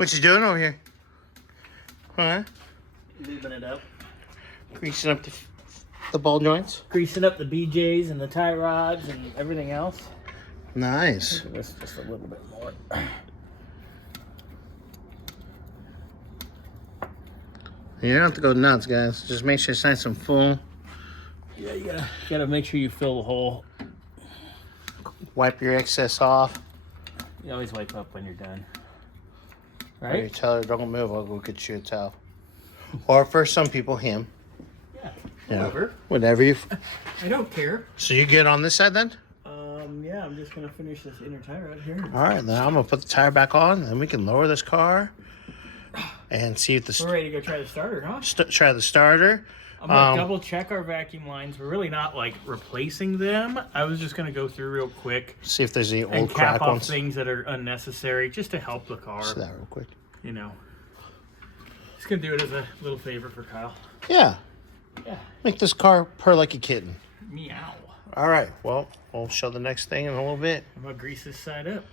What you doing over here? Huh? Lubing it up. Greasing up the ball joints? Greasing up the BJs and the tie rods and everything else. Nice. This just a little bit more. You don't have to go nuts, guys. Just make sure it's nice and full. Yeah, you gotta make sure you fill the hole. Wipe your excess off. You always wipe up when you're done. Or you Right? tell her, don't move, I'll go get you a towel. Or for some people, him. Yeah. Yeah. Whatever. Whatever you... I don't care. So you get on this side then? Yeah, I'm just gonna finish this inner tie rod here. All right, then I'm going to put the tire back on, and we can lower this car and see if the... We're ready to go try the starter, huh? try the starter. I'm gonna double check our vacuum lines. We're really not like replacing them. I was just gonna go through real quick See if there's any and old cap crack off ones. things that are unnecessary, just to help the car. See that real quick. You know, just gonna do it as a little favor for Kyle. Yeah. Yeah. Make this car purr like a kitten. Meow. All right. Well, we'll show the next thing in a little bit. I'm gonna grease this side up.